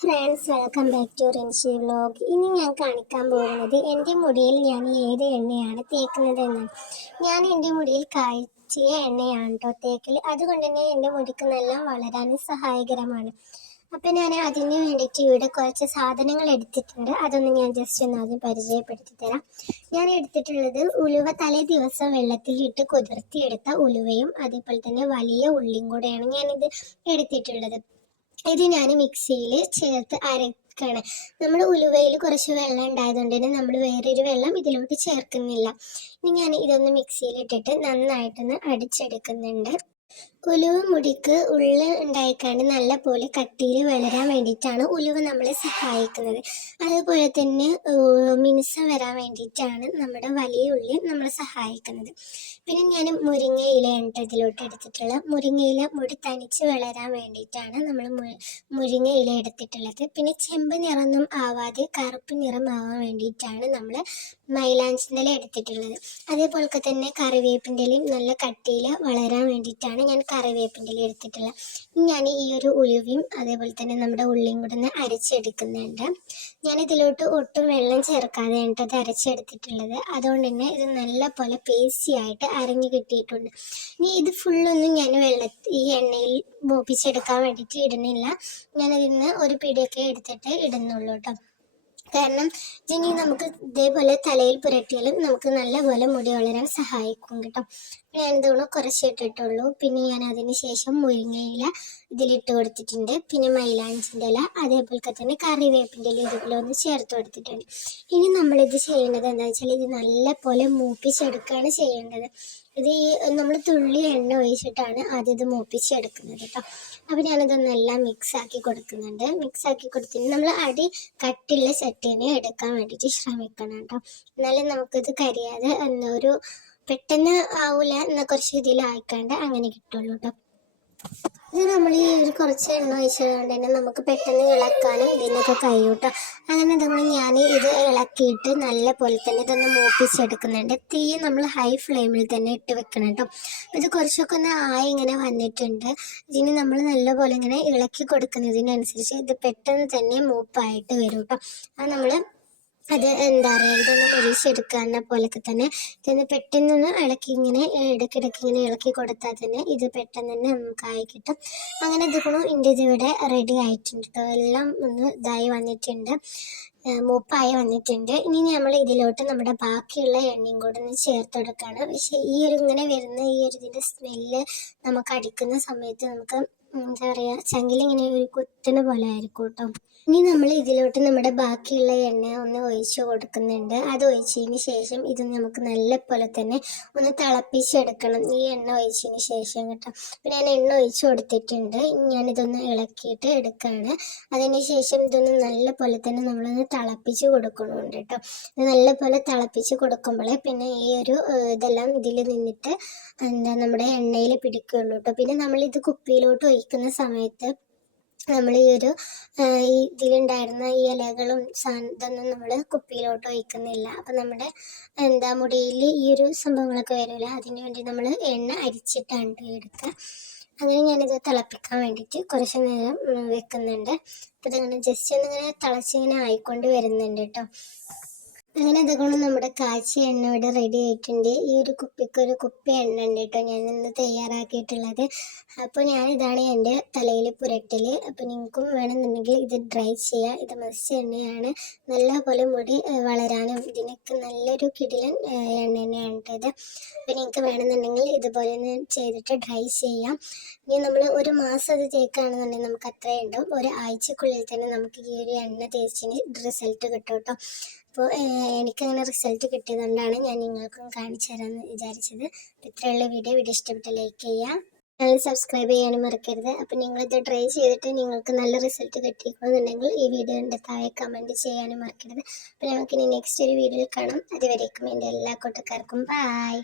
Friends welcome back to Rinshi vlog ഇനി ഞാൻ കാണിക്കാൻ പോകുന്നത് എന്റെ മുടിയിൽ ഞാൻ ഏത് എണ്ണയാണ് തേക്കുന്നത് ഞാൻ എന്റെ മുടിയിൽ കാഴ്ചയ എണ്ണയാണ് കേട്ടോ തേക്കൽ അതുകൊണ്ട് തന്നെ എന്റെ മുടിക്ക് നല്ല വളരാനും സഹായകരമാണ്. അപ്പം ഞാൻ അതിന് വേണ്ടിയിട്ട് ഇവിടെ കുറച്ച് സാധനങ്ങൾ എടുത്തിട്ടുണ്ട്. അതൊന്ന് ഞാൻ ജസ്റ്റ് ഒന്ന് ആദ്യം പരിചയപ്പെടുത്തി തരാം. ഞാൻ എടുത്തിട്ടുള്ളത് ഉലുവ തലേ ദിവസം വെള്ളത്തിൽ ഇട്ട് കുതിർത്തിയെടുത്ത ഉലുവയും അതേപോലെ തന്നെ വലിയ ഉള്ളിയും കൂടെയാണ് ഞാനിത് എടുത്തിട്ടുള്ളത്. ഇത് ഞാൻ മിക്സിയിൽ ചേർത്ത് അരക്കണം. നമ്മൾ ഉലുവയിൽ കുറച്ച് വെള്ളം ഉണ്ടായതുകൊണ്ട് തന്നെ നമ്മൾ വേറൊരു വെള്ളം ഇതിലോട്ട് ചേർക്കുന്നില്ല. ഇനി ഞാൻ ഇതൊന്ന് മിക്സിയിൽ ഇട്ടിട്ട് നന്നായിട്ടൊന്ന് അടിച്ചെടുക്കുന്നുണ്ട്. ഉലുവ മുടിക്ക് ഉള്ള ഉണ്ടായിക്കാണ്ട് നല്ല പോലെ കട്ടിയിൽ വളരാൻ വേണ്ടിയിട്ടാണ് ഉലുവ നമ്മളെ സഹായിക്കുന്നത്. അതുപോലെ തന്നെ മിനുസം വരാൻ വേണ്ടിയിട്ടാണ് നമ്മുടെ വലിയ ഉള്ളി നമ്മളെ സഹായിക്കുന്നത്. പിന്നെ ഞാൻ മുരിങ്ങ ഇലയാണ് ഇതിലോട്ട് എടുത്തിട്ടുള്ളത് മുരിങ്ങ ഇല മുടി തനിച്ച് വളരാൻ വേണ്ടിയിട്ടാണ് നമ്മൾ മുരിങ്ങ ഇല എടുത്തിട്ടുള്ളത്. പിന്നെ ചെമ്പ് നിറമൊന്നും ആവാതെ കറുപ്പ് നിറം ആവാൻ വേണ്ടിയിട്ടാണ് നമ്മൾ മൈലാഞ്ചിന്റെ ഇല എടുത്തിട്ടുള്ളത്. അതേപോലെ തന്നെ കറിവേപ്പിന്റെ ഇലയും നല്ല കട്ടിയിൽ വളരാൻ വേണ്ടിയിട്ടാണ് ഞാൻ കറിവേപ്പിന്റെ എടുത്തിട്ടുള്ളത്. ഞാൻ ഈ ഒരു ഉലുവയും അതേപോലെ തന്നെ നമ്മുടെ ഉള്ളിയും കൂടെ ഒന്ന് അരച്ചെടുക്കുന്നുണ്ട്. ഞാൻ ഇതിലോട്ട് ഒട്ടും വെള്ളം ചേർക്കാതെ അത് അരച്ചെടുത്തിട്ടുള്ളത്. അതുകൊണ്ട് തന്നെ ഇത് നല്ല പോലെ പേസ്റ്റി ആയിട്ട് അരഞ്ഞു കിട്ടിയിട്ടുണ്ട്. ഇനി ഇത് ഫുള്ളൊന്നും ഞാൻ വെള്ള ഈ എണ്ണയിൽ മൂപ്പിച്ചെടുക്കാൻ വേണ്ടിയിട്ട് ഇടുന്നില്ല. ഞാനതിൽ നിന്ന് ഒരു പിടിയൊക്കെ എടുത്തിട്ട് ഇടുന്നുള്ളൂ കേട്ടോ. കാരണം ഇനി നമുക്ക് ഇതേപോലെ തലയിൽ പുരട്ടിയാലും നമുക്ക് നല്ലപോലെ മുടി വളരാൻ സഹായിക്കും കേട്ടോ. ഞാൻ കുറച്ച് ഇട്ടിട്ടുള്ളൂ. പിന്നെ ഞാൻ അതിന് ശേഷം മുരിങ്ങയില ഇതിലിട്ട് കൊടുത്തിട്ടുണ്ട്. പിന്നെ മൈലാഞ്ചിന്റെ ഇല അതേപോലെ തന്നെ കറിവേപ്പിന്റെ ഇല ഇതുപോലെ ചേർത്ത് കൊടുത്തിട്ടുണ്ട്. ഇനി നമ്മളിത് ചെയ്യേണ്ടത് എന്താണെന്ന് വെച്ചാൽ ഇത് നല്ല പോലെ മൂപ്പിച്ചെടുക്കുകയാണ് ചെയ്യേണ്ടത്. ഇത് ഈ നമ്മൾ തുള്ളി എണ്ണ ഒഴിച്ചിട്ടാണ് ആദ്യം ഇത് മൂപ്പിച്ചെടുക്കുന്നത് കേട്ടോ. അപ്പോൾ മിക്സ് ആക്കി കൊടുക്കുന്നുണ്ട്. മിക്സ് ആക്കി കൊടുത്തിട്ട് നമ്മൾ അടി കട്ടിയുള്ള ചട്ടിനെ എടുക്കാൻ വേണ്ടിയിട്ട് ശ്രമിക്കണം കേട്ടോ. എന്നാലും നമുക്കിത് കരിയാതെ എന്നൊരു പെട്ടെന്ന് ആവൂല എന്ന കുറച്ച് ഇതിലായിക്കാണ്ട് അങ്ങനെ കിട്ടുള്ളൂ കേട്ടോ ഇത് നമ്മൾ ഈ ഒരു കുറച്ച് എണ്ണ ഒഴിച്ചതുകൊണ്ട് തന്നെ നമുക്ക് പെട്ടെന്ന് ഇളക്കാനും ഇതിനൊക്കെ കഴിയും കേട്ടോ അങ്ങനെ നമ്മൾ ഞാൻ ഇത് ഇളക്കിയിട്ട് നല്ല പോലെ തന്നെ ഇതൊന്ന് മൂപ്പിച്ചെടുക്കുന്നുണ്ട്. തീ നമ്മൾ ഹൈ ഫ്ലെയിമിൽ തന്നെ ഇട്ട് വെക്കണം കേട്ടോ ഇത് കുറച്ചൊക്കെ ഒന്ന് ആയി ഇങ്ങനെ വന്നിട്ടുണ്ട്. ഇതിന് നമ്മൾ നല്ല പോലെ ഇങ്ങനെ ഇളക്കി കൊടുക്കുന്നതിനനുസരിച്ച് ഇത് പെട്ടെന്ന് തന്നെ മൂപ്പായിട്ട് വരും കേട്ടോ അത് നമ്മൾ അത് എന്താ പറയുക ഇതൊന്ന് മുരിച്ചെടുക്കാവുന്ന പോലൊക്കെ തന്നെ. ഇതൊന്ന് പെട്ടെന്നൊന്ന് ഇളക്കി ഇങ്ങനെ ഇടയ്ക്കിടയ്ക്ക് ഇങ്ങനെ ഇളക്കി കൊടുത്താൽ തന്നെ ഇത് പെട്ടെന്ന് തന്നെ നമുക്കായി കിട്ടും. അങ്ങനെ ഇതിപ്പോൾ എന്റെ ഇതിവിടെ റെഡി ആയിട്ടുണ്ട് കേട്ടോ എല്ലാം ഒന്ന് ഇതായി വന്നിട്ടുണ്ട്. മൂപ്പായി വന്നിട്ടുണ്ട്. ഇനി നമ്മൾ ഇതിലോട്ട് നമ്മുടെ ബാക്കിയുള്ള എണ്ണയും കൂടെ ഒന്ന് ചേർത്ത് കൊടുക്കുകയാണ് പക്ഷേ ഈ ഒരു ഇങ്ങനെ വരുന്ന ഈ ഒരു ഇതിന്റെ സ്മെല്ല് നമുക്ക് അടിക്കുന്ന സമയത്ത് നമുക്ക് എന്താ പറയുക ചങ്കിലിങ്ങനെ ഒരു കുത്തുന്ന പോലെ ആയിരിക്കും കേട്ടോ ഇനി നമ്മൾ ഇതിലോട്ട് നമ്മുടെ ബാക്കിയുള്ള എണ്ണ ഒന്ന് ഒഴിച്ച് കൊടുക്കുന്നുണ്ട്. അത് ഒഴിച്ചതിന് ശേഷം ഇത് നമുക്ക് നല്ല പോലെ തന്നെ ഒന്ന് തിളപ്പിച്ചെടുക്കണം. ഈ എണ്ണ ഒഴിച്ചതിന് ശേഷം കേട്ടോ. അപ്പം ഞാൻ എണ്ണ ഒഴിച്ചു കൊടുത്തിട്ടുണ്ട്. ഞാനിതൊന്ന് ഇളക്കിയിട്ട് എടുക്കുകയാണ് അതിന് ശേഷം ഇതൊന്ന് നല്ല പോലെ തന്നെ നമ്മളൊന്ന് തിളപ്പിച്ച് കൊടുക്കണമുണ്ട് കേട്ടോ. ഇത് നല്ല പോലെ തിളപ്പിച്ച് കൊടുക്കുമ്പോഴേ പിന്നെ ഈ ഒരു ഇതെല്ലാം ഇതിൽ നിന്നിട്ട് എന്താ നമ്മുടെ എണ്ണയിൽ പിടിക്കുകയുള്ളൂ കേട്ടോ. പിന്നെ നമ്മൾ ഇത് കുപ്പിയിലോട്ട് ഒഴിക്കുന്ന സമയത്ത് നമ്മൾ ഈ ഒരു ഇതിലുണ്ടായിരുന്ന ഈ ഇലകളും ഇതൊന്നും നമ്മൾ കുപ്പിയിലോട്ട് ഒഴിക്കുന്നില്ല. അപ്പം നമ്മുടെ എന്താ മുടിയിൽ ഈ ഒരു സംഭവങ്ങളൊക്കെ വരില്ല അതിന് വേണ്ടി നമ്മൾ എണ്ണ അരിച്ചിട്ടാണ് എടുക്കുക അങ്ങനെ ഞാനിത് തിളപ്പിക്കാൻ വേണ്ടിയിട്ട് കുറച്ച് നേരം വെക്കുന്നുണ്ട്. അപ്പം ഇതിങ്ങനെ ജസ്റ്റ് ഒന്നിങ്ങനെ തിളച്ചിങ്ങനെ ആയിക്കൊണ്ട് വരുന്നുണ്ട് കേട്ടോ അങ്ങനെ അതുകൊണ്ട് നമ്മുടെ കാച്ചി എണ്ണ ഇവിടെ റെഡി ആയിട്ടുണ്ട്. ഈ ഒരു കുപ്പിക്ക് ഒരു കുപ്പി എണ്ണ ഉണ്ട് കേട്ടോ. ഞാൻ ഇന്ന് തയ്യാറാക്കിയിട്ടുള്ളത്. അപ്പോൾ ഞാൻ ഇതാണ് എന്റെ തലയിൽ പുരട്ടൽ അപ്പോൾ നിങ്ങൾക്കും വേണമെന്നുണ്ടെങ്കിൽ ഇത് ഡ്രൈ ചെയ്യുക ഇത് മസ്റ്റ് എണ്ണയാണ്. നല്ലപോലെ മുടി വളരാനും ഇതിനൊക്കെ നല്ലൊരു കിടിലൻ എണ്ണ തന്നെയാണ് ഇത്. അപ്പോൾ നിങ്ങൾക്ക് വേണമെന്നുണ്ടെങ്കിൽ ഇതുപോലെ ഒന്ന് ചെയ്തിട്ട് ഡ്രൈ ചെയ്യാം. ഇനി നമ്മൾ ഒരു മാസം അത് തേക്കുകയാണെന്നുണ്ടെങ്കിൽ നമുക്ക് അത്രയും ഉണ്ടാവും. ഒരു ആഴ്ചക്കുള്ളിൽ തന്നെ നമുക്ക് ഈ ഒരു എണ്ണ തേച്ചിന് റിസൾട്ട് കിട്ടും കേട്ടോ. അപ്പോൾ എനിക്കങ്ങനെ റിസൾട്ട് കിട്ടിയതുകൊണ്ടാണ് ഞാൻ നിങ്ങൾക്കും കാണിച്ചു തരാമെന്ന് വിചാരിച്ചത്. അപ്പോൾ ഇത്രയുള്ള വീഡിയോ വീഡിയോ ഇഷ്ടപ്പെട്ട ലൈക്ക് ചെയ്യാം. ചാനൽ സബ്സ്ക്രൈബ് ചെയ്യാനും മറക്കരുത്. അപ്പോൾ നിങ്ങളിത് ട്രൈ ചെയ്തിട്ട് നിങ്ങൾക്ക് നല്ല റിസൾട്ട് കിട്ടിയിരിക്കണമെന്നുണ്ടെങ്കിൽ ഈ വീഡിയോന്റെ താഴെ കമന്റ് ചെയ്യാനും മറക്കരുത്. അപ്പോൾ നമുക്കിനി നെക്സ്റ്റ് ഒരു വീഡിയോയിൽ കാണാം. അതുവരേക്കും എന്റെ എല്ലാ കൂട്ടുകാർക്കും. ബായ്